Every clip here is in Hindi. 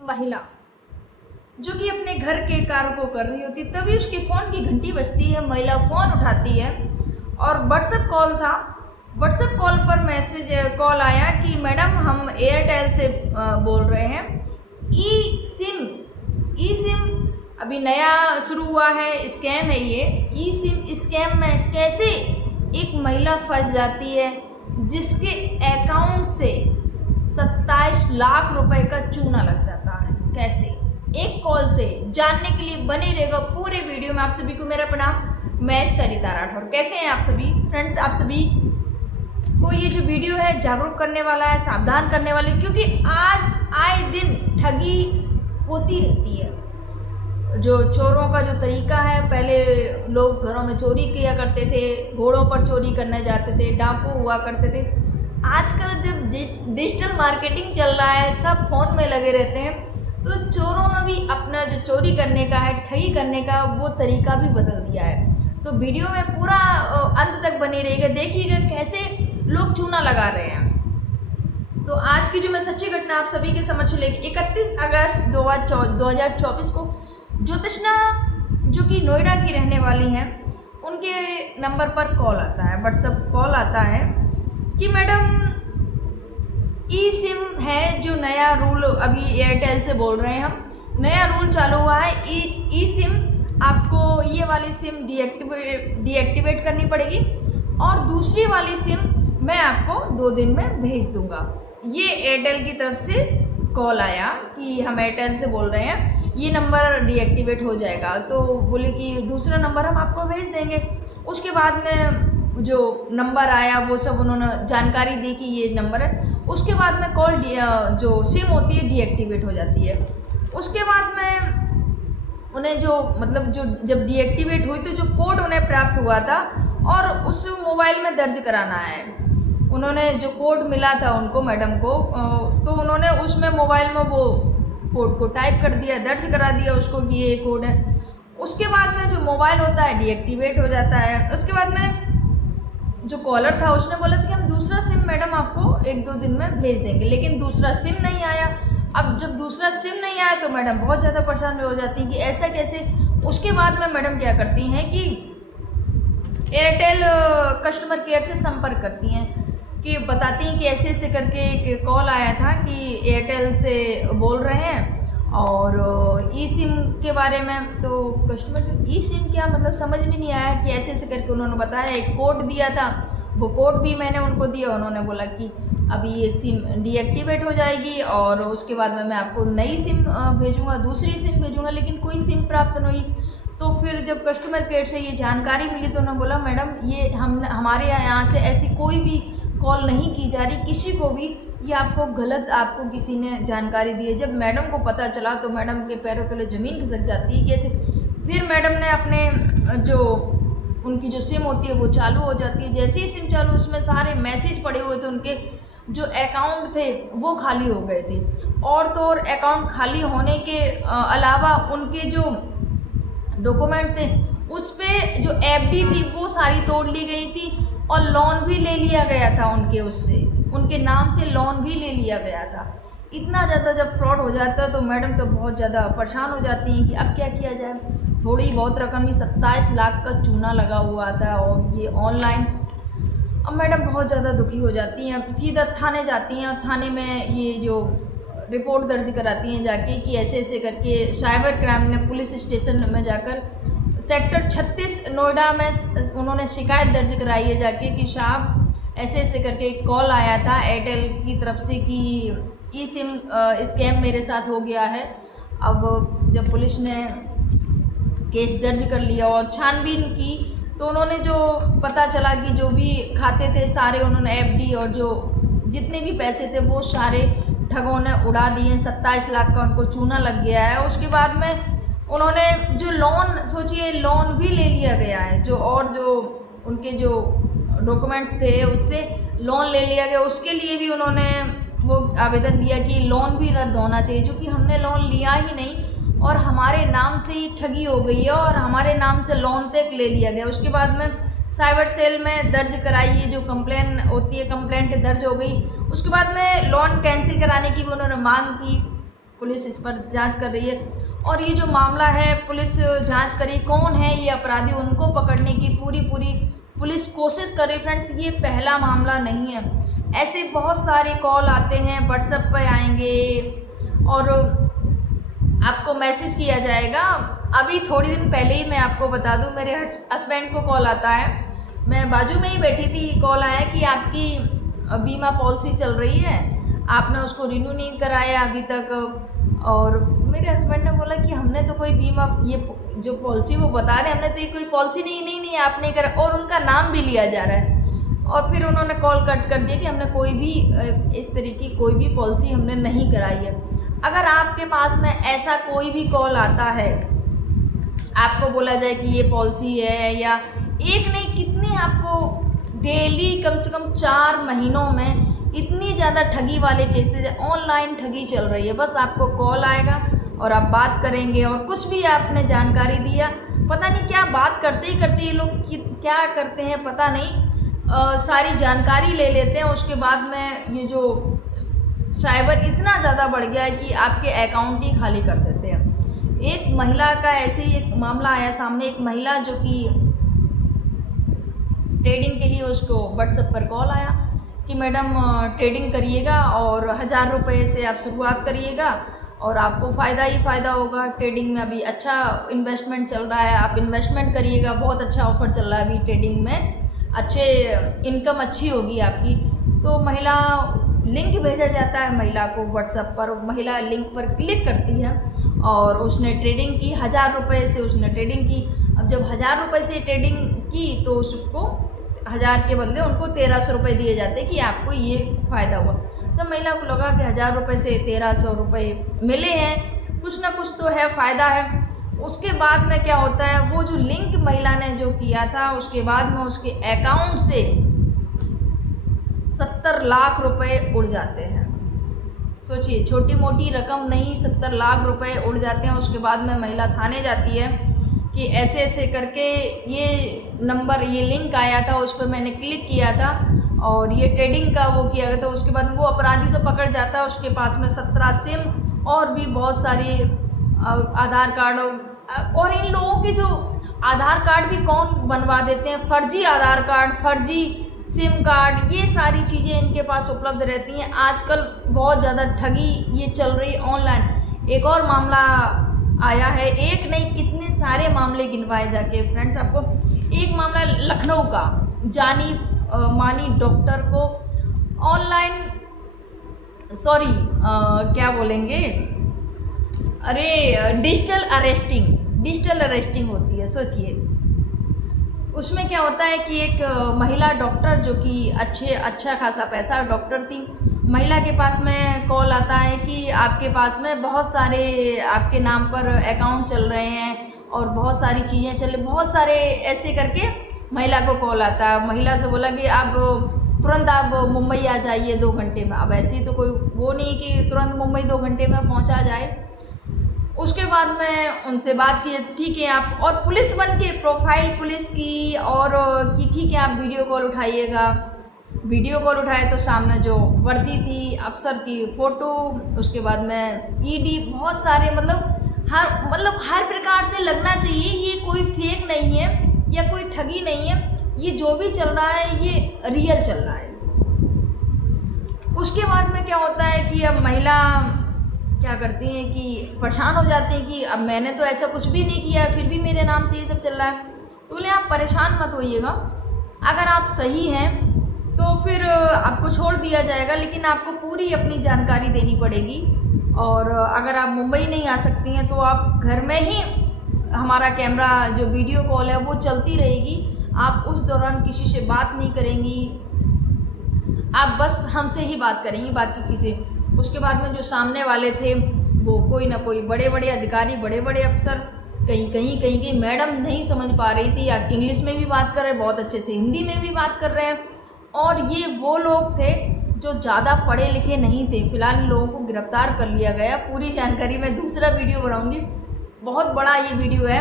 महिला जो कि अपने घर के कार्य को कर रही होती, तभी उसके फ़ोन की घंटी बजती है। महिला फ़ोन उठाती है और व्हाट्सएप कॉल था। व्हाट्सएप कॉल पर मैसेज कॉल आया कि मैडम हम एयरटेल से बोल रहे हैं। ई सिम अभी नया शुरू हुआ है, स्कैम है ये। ई सिम स्कैम में कैसे एक महिला फंस जाती है जिसके अकाउंट से 27 लाख रुपए का चूना लग जाता है। कैसे, एक कॉल से जानने के लिए बने रहेगा पूरे वीडियो में। आप सभी को मेरा प्रणाम, मैं सरिता राठौर। कैसे हैं आप सभी फ्रेंड्स? आप सभी को ये जो वीडियो है जागरूक करने वाला है, सावधान करने वाले, क्योंकि आज आए दिन ठगी होती रहती है। जो चोरों का जो तरीका है, पहले लोग घरों में चोरी किया करते थे, घोड़ों पर चोरी करने जाते थे, डाकू हुआ करते थे। आजकल जब डिजिटल मार्केटिंग चल रहा है, सब फ़ोन में लगे रहते हैं, तो चोरों ने भी अपना जो चोरी करने का है, ठगी करने का, वो तरीका भी बदल दिया है। तो वीडियो में पूरा अंत तक बने रहिएगा, देखिएगा कैसे लोग चूना लगा रहे हैं। तो आज की जो मैं सच्ची घटना आप सभी के समक्ष लेगी, 31 अगस्त 2024 को ज्योतिष्ना जो कि नोएडा की रहने वाली हैं, उनके नंबर पर कॉल आता है, व्हाट्सएप कॉल आता है कि मैडम ई सिम है जो नया रूल, अभी एयरटेल से बोल रहे हैं हम, नया रूल चालू हुआ है। ई सिम आपको ये वाली सिम डीएक्टिवेट करनी पड़ेगी और दूसरी वाली सिम मैं आपको 2 दिन में भेज दूंगा। ये एयरटेल की तरफ से कॉल आया कि हम एयरटेल से बोल रहे हैं, ये नंबर डीएक्टिवेट हो जाएगा। तो बोले कि दूसरा नंबर हम आपको भेज देंगे। उसके बाद में जो नंबर आया वो सब उन्होंने जानकारी दी कि ये नंबर है। उसके बाद में कॉल जो सिम होती है डीएक्टिवेट हो जाती है। उसके बाद में उन्हें जो जब डीएक्टिवेट हुई तो जो कोड उन्हें प्राप्त हुआ था और उस मोबाइल में दर्ज कराना है। उन्होंने जो कोड मिला था उनको, मैडम को, तो उन्होंने उसमें मोबाइल में वो कोड को टाइप कर दिया, दर्ज करा दिया उसको कि ये कोड है। उसके बाद में जो मोबाइल होता है डीएक्टिवेट हो जाता है। उसके बाद में जो कॉलर था उसने बोला था कि हम दूसरा सिम मैडम आपको 1-2 दिन में भेज देंगे, लेकिन दूसरा सिम नहीं आया। अब जब दूसरा सिम नहीं आया तो मैडम बहुत ज़्यादा परेशान भी हो जाती हैं कि ऐसा कैसे। उसके बाद में मैडम क्या करती हैं कि एयरटेल कस्टमर केयर से संपर्क करती हैं, कि बताती हैं कि ऐसे ऐसे करके एक कॉल आया था कि एयरटेल से बोल रहे हैं और ई सिम के बारे में। तो कस्टमर को ई सिम क्या मतलब समझ में नहीं आया कि ऐसे ऐसे करके उन्होंने बताया, एक कोड दिया था, वो कोड भी मैंने उनको दिया। उन्होंने बोला कि अभी ये सिम डीएक्टिवेट हो जाएगी और उसके बाद में मैं आपको नई सिम भेजूँगा, दूसरी सिम भेजूँगा, लेकिन कोई सिम प्राप्त नहीं हुई। तो फिर जब कस्टमर केयर से ये जानकारी मिली तो उन्होंने बोला मैडम ये हमारे यहाँ से ऐसी कोई भी कॉल नहीं की जा रही, किसी को भी, ये आपको गलत आपको किसी ने जानकारी दी है। जब मैडम को पता चला तो मैडम के पैरों तले ज़मीन खिसक जाती है कि ऐसे। फिर मैडम ने अपने जो उनकी जो सिम होती है वो चालू हो जाती है। जैसे ही सिम चालू, उसमें सारे मैसेज पड़े हुए थे, उनके जो अकाउंट थे वो खाली हो गए थे। और तो और अकाउंट खाली होने के अलावा उनके जो डॉक्यूमेंट्स थे उस पर जो एफडी थी वो सारी तोड़ ली गई थी और लोन भी ले लिया गया था उनके, उससे उनके नाम से लोन भी ले लिया गया था। इतना ज़्यादा जब फ्रॉड हो जाता है तो मैडम तो बहुत ज़्यादा परेशान हो जाती हैं कि अब क्या किया जाए। थोड़ी बहुत रकम ही 27 लाख का चूना लगा हुआ था और ये ऑनलाइन। अब मैडम बहुत ज़्यादा दुखी हो जाती हैं, सीधा थाने जाती हैं और थाने में ये जो रिपोर्ट दर्ज कराती हैं जाके कि ऐसे ऐसे करके साइबर क्राइम ने पुलिस स्टेशन में जाकर सेक्टर 36 नोएडा में उन्होंने शिकायत दर्ज कराई है जाके कि साहब ऐसे ऐसे करके एक कॉल आया था एयरटेल की तरफ से कि ई सिम स्कैम मेरे साथ हो गया है। अब जब पुलिस ने केस दर्ज कर लिया और छानबीन की तो उन्होंने जो पता चला कि जो भी खाते थे सारे उन्होंने एफडी और जो जितने भी पैसे थे वो सारे ठगों ने उड़ा दिए। 27 लाख का उनको चूना लग गया है। उसके बाद में उन्होंने जो लोन, सोचिए लोन भी ले लिया गया है, जो उनके जो डॉक्यूमेंट्स थे उससे लोन ले लिया गया। उसके लिए भी उन्होंने वो आवेदन दिया कि लोन भी रद्द होना चाहिए, जो कि हमने लोन लिया ही नहीं और हमारे नाम से ही ठगी हो गई है और हमारे नाम से लोन तक ले लिया गया। उसके बाद में साइबर सेल में दर्ज कराई है, जो कंप्लेन होती है, कंप्लेंट दर्ज हो गई। उसके बाद में लोन कैंसिल कराने की भी उन्होंने मांग की। पुलिस इस पर जांच कर रही है और ये जो मामला है पुलिस जांच करी कौन है ये अपराधी, उनको पकड़ने की पूरी पुलिस कोशिश कर रही। फ्रेंड्स, ये पहला मामला नहीं है, ऐसे बहुत सारे कॉल आते हैं, व्हाट्सएप पे आएंगे और आपको मैसेज किया जाएगा। अभी थोड़ी दिन पहले ही मैं आपको बता दूं, मेरे हस्बैंड को कॉल आता है, मैं बाजू में ही बैठी थी, कॉल आया कि आपकी बीमा पॉलिसी चल रही है, आपने उसको रिन्यू नहीं कराया अभी तक। और मेरे हस्बैंड ने बोला कि हमने तो कोई बीमा, ये जो पॉलिसी वो बता रहे हैं, हमने तो ये कोई पॉलिसी नहीं आपने करा, और उनका नाम भी लिया जा रहा है। और फिर उन्होंने कॉल कट कर दिया कि हमने कोई भी इस तरीके की कोई भी पॉलिसी हमने नहीं कराई है। अगर आपके पास में ऐसा कोई भी कॉल आता है, आपको बोला जाए कि ये पॉलिसी है, या एक नहीं कितनी आपको डेली कम से कम 4 महीनों में इतनी ज़्यादा ठगी वाले केसेज है, ऑनलाइन ठगी चल रही है। बस आपको कॉल आएगा और आप बात करेंगे और कुछ भी आपने जानकारी दिया, पता नहीं क्या बात करते ही करते ये लोग क्या करते हैं पता नहीं, सारी जानकारी ले लेते हैं। उसके बाद में ये जो साइबर इतना ज़्यादा बढ़ गया है कि आपके अकाउंट ही खाली कर देते हैं। एक महिला का ऐसे ही एक मामला आया सामने, एक महिला जो कि ट्रेडिंग के लिए उसको व्हाट्सएप पर कॉल आया कि मैडम ट्रेडिंग करिएगा और 1000 रुपये से आप शुरुआत करिएगा और आपको फ़ायदा ही फ़ायदा होगा। ट्रेडिंग में अभी अच्छा इन्वेस्टमेंट चल रहा है, आप इन्वेस्टमेंट करिएगा, बहुत अच्छा ऑफ़र चल रहा है अभी ट्रेडिंग में, अच्छे इनकम अच्छी होगी आपकी। तो महिला लिंक भेजा जाता है महिला को व्हाट्सएप पर, महिला लिंक पर क्लिक करती है और उसने ट्रेडिंग की, 1000 रुपये से उसने ट्रेडिंग की। अब जब 1000 रुपये से ट्रेडिंग की तो उसको 1000 के बदले उनको 1300 रुपये दिए जाते कि आपको ये फ़ायदा हुआ। तो महिला को लगा कि 1000 रुपये से 1300 रुपये मिले हैं, कुछ ना कुछ तो है, फ़ायदा है। उसके बाद में क्या होता है, वो जो लिंक महिला ने जो किया था, उसके बाद में उसके अकाउंट से 70 लाख रुपए उड़ जाते हैं। सोचिए, छोटी मोटी रकम नहीं, 70 लाख रुपए उड़ जाते हैं। उसके बाद में महिला थाने जाती है कि ऐसे ऐसे करके ये नंबर, ये लिंक आया था, उस पर मैंने क्लिक किया था और ये ट्रेडिंग का वो किया गया था। उसके बाद वो अपराधी तो पकड़ जाता है, उसके पास में 17 सिम और भी बहुत सारी आधार कार्ड, और इन लोगों के जो आधार कार्ड भी कौन बनवा देते हैं, फर्जी आधार कार्ड, फर्जी सिम कार्ड, ये सारी चीज़ें इनके पास उपलब्ध रहती हैं। आजकल बहुत ज़्यादा ठगी ये चल रही ऑनलाइन। एक और मामला आया है, एक नहीं कितने सारे मामले गिनवाए जाके फ्रेंड्स। आपको एक मामला लखनऊ का, जानी मानी डॉक्टर को ऑनलाइन, सॉरी क्या बोलेंगे, अरे डिजिटल अरेस्टिंग होती है। सोचिए, उसमें क्या होता है कि एक महिला डॉक्टर जो कि अच्छा खासा पैसा डॉक्टर थी, महिला के पास में कॉल आता है कि आपके पास में बहुत सारे आपके नाम पर अकाउंट चल रहे हैं और बहुत सारी चीज़ें चल रही, बहुत सारे ऐसे करके महिला को कॉल आता है। महिला से बोला कि आप तुरंत आप मुंबई आ जाइए 2 घंटे में। अब ऐसी तो कोई वो नहीं कि तुरंत मुंबई 2 घंटे में पहुंचा जाए। उसके बाद में उनसे बात की, ठीक है आप, और पुलिस बन के प्रोफाइल पुलिस की, और कि ठीक है आप वीडियो कॉल उठाइएगा। वीडियो कॉल उठाए तो सामने जो वर्दी थी, अफसर की फ़ोटो, उसके बाद में ईडी, बहुत सारे, मतलब हर प्रकार से लगना चाहिए ये कोई फेक नहीं है या कोई ठगी नहीं है, ये जो भी चल रहा है ये रियल चल रहा है। उसके बाद में क्या होता है कि अब महिला क्या करती हैं कि परेशान हो जाती हैं कि अब मैंने तो ऐसा कुछ भी नहीं किया है, फिर भी मेरे नाम से ये सब चल रहा है। तो बोले आप परेशान मत होइएगा, अगर आप सही हैं तो फिर आपको छोड़ दिया जाएगा, लेकिन आपको पूरी अपनी जानकारी देनी पड़ेगी। और अगर आप मुंबई नहीं आ सकती हैं तो आप घर में ही, हमारा कैमरा जो वीडियो कॉल है वो चलती रहेगी, आप उस दौरान किसी से बात नहीं करेंगी, आप बस हमसे ही बात करेंगी, बाकी किसी। उसके बाद में जो सामने वाले थे वो कोई ना कोई बड़े बड़े अधिकारी, बड़े बड़े अफसर, कहीं मैडम नहीं समझ पा रही थी, या इंग्लिश में भी बात कर रहे हैं, बहुत अच्छे से हिंदी में भी बात कर रहे हैं। और ये वो लोग थे जो ज़्यादा पढ़े लिखे नहीं थे। फिलहाल इन लोगों को गिरफ्तार कर लिया गया। पूरी जानकारी मैं दूसरा वीडियो बनाऊंगी, बहुत बड़ा ये वीडियो है।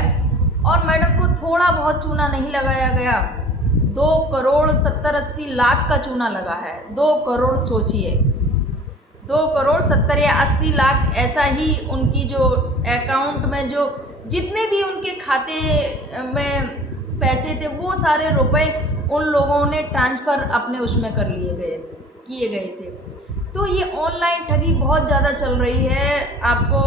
और मैडम को थोड़ा बहुत चूना नहीं लगाया गया, 2 करोड़ 70-80 लाख का चूना लगा है। 2 करोड़, सोचिए 2,70 या 80 लाख ऐसा ही उनकी जो अकाउंट में जो जितने भी उनके खाते में पैसे थे वो सारे रुपए उन लोगों ने ट्रांसफ़र अपने उसमें किए गए थे। तो ये ऑनलाइन ठगी बहुत ज़्यादा चल रही है, आपको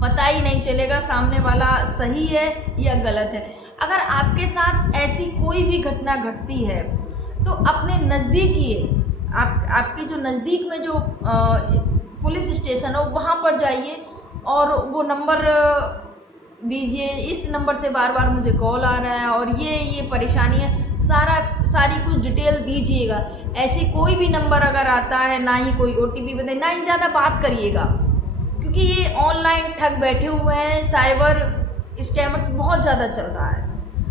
पता ही नहीं चलेगा सामने वाला सही है या गलत है। अगर आपके साथ ऐसी कोई भी घटना घटती है तो अपने नज़दीकी आपके जो नज़दीक में जो पुलिस स्टेशन हो वहाँ पर जाइए और वो नंबर दीजिए, इस नंबर से बार बार मुझे कॉल आ रहा है और ये परेशानी है, सारी कुछ डिटेल दीजिएगा। ऐसे कोई भी नंबर अगर आता है ना ही कोई OTP बताए, ना ही ज़्यादा बात करिएगा, क्योंकि ये ऑनलाइन ठग बैठे हुए हैं, साइबर स्कैमर्स बहुत ज़्यादा चल रहा है।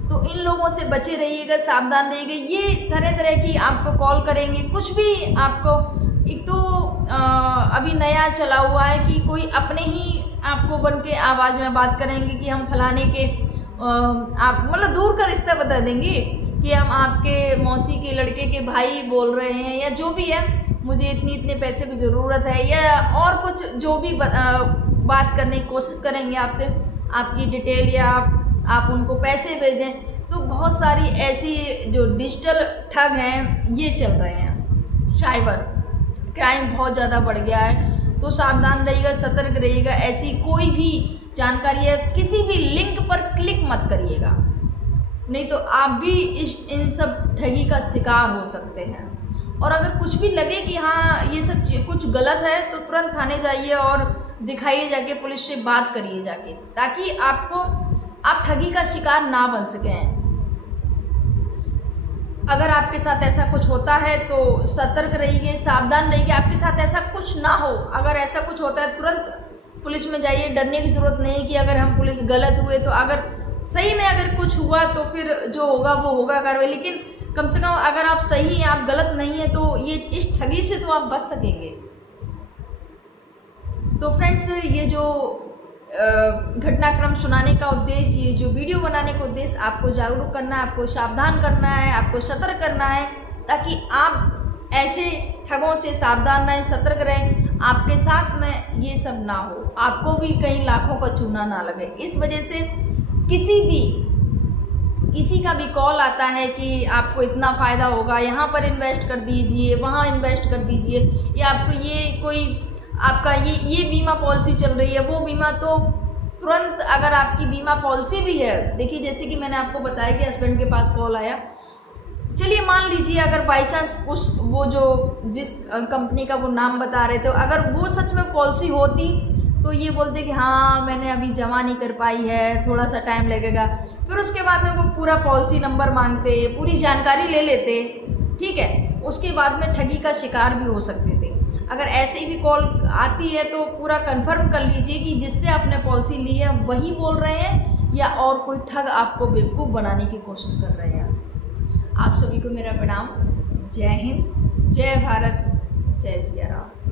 तो इन लोगों से बचे रहिएगा, सावधान रहिएगा। ये तरह तरह की आपको कॉल करेंगे, कुछ भी आपको, एक तो अभी नया चला हुआ है कि कोई अपने ही आपको बन के आवाज़ में बात करेंगे कि हम फलाने के आप मतलब दूर का रिश्ता बता देंगे कि हम आपके मौसी के लड़के के भाई बोल रहे हैं या जो भी है, मुझे इतने पैसे की ज़रूरत है, या और कुछ जो भी बात करने की कोशिश करेंगे आपसे, आपकी डिटेल या आप उनको पैसे भेजें। तो बहुत सारी ऐसी जो डिजिटल ठग हैं ये चल रहे हैं। साइबर क्राइम बहुत ज़्यादा बढ़ गया है, तो सावधान रहिएगा, सतर्क रहिएगा। ऐसी कोई भी जानकारी या किसी भी लिंक पर क्लिक मत करिएगा, नहीं तो आप भी इन सब ठगी का शिकार हो सकते हैं। और अगर कुछ भी लगे कि हाँ ये सब कुछ गलत है तो तुरंत थाने जाइए और दिखाइए, जाके पुलिस से बात करिए जाके, ताकि आप ठगी का शिकार ना बन सकें। अगर आपके साथ ऐसा कुछ होता है तो सतर्क रहिए, सावधान रहिए, आपके साथ ऐसा कुछ ना हो। अगर ऐसा कुछ होता है तुरंत पुलिस में जाइए, डरने की ज़रूरत नहीं कि अगर हम पुलिस गलत हुए तो, अगर सही में अगर कुछ हुआ तो फिर जो होगा वो होगा कार्रवाई, लेकिन कम से कम अगर आप सही हैं, आप गलत नहीं हैं, तो ये इस ठगी से तो आप बच सकेंगे। तो फ्रेंड्स, ये जो घटनाक्रम सुनाने का उद्देश्य, ये जो वीडियो बनाने का उद्देश्य, आपको जागरूक करना है, आपको सावधान करना है, आपको सतर्क करना है, ताकि आप ऐसे ठगों से सावधान रहें, सतर्क रहें, आपके साथ में ये सब ना हो, आपको भी कहीं लाखों का चूना ना लगे। इस वजह से किसी का भी कॉल आता है कि आपको इतना फ़ायदा होगा, यहाँ पर इन्वेस्ट कर दीजिए, वहाँ इन्वेस्ट कर दीजिए, या आपको ये कोई आपका ये बीमा पॉलिसी चल रही है, वो बीमा, तो तुरंत अगर आपकी बीमा पॉलिसी भी है, देखिए जैसे कि मैंने आपको बताया कि हस्बैंड के पास कॉल आया, चलिए मान लीजिए अगर बाई चांस वो जो जिस कंपनी का वो नाम बता रहे थे, अगर वो सच में पॉलिसी होती तो ये बोलते कि हाँ मैंने अभी जमा नहीं कर पाई है, थोड़ा सा टाइम लगेगा। फिर उसके बाद में वो पूरा पॉलिसी नंबर मांगते, पूरी जानकारी ले लेते, ठीक है, उसके बाद में ठगी का शिकार भी हो सकते थे। अगर ऐसे ही भी कॉल आती है तो पूरा कंफर्म कर लीजिए कि जिससे आपने पॉलिसी ली है वही बोल रहे हैं या और कोई ठग आपको बेवकूफ़ बनाने की कोशिश कर रहे हैं। आप सभी को मेरा प्रणाम। जय हिंद, जय भारत, जय सिया राम।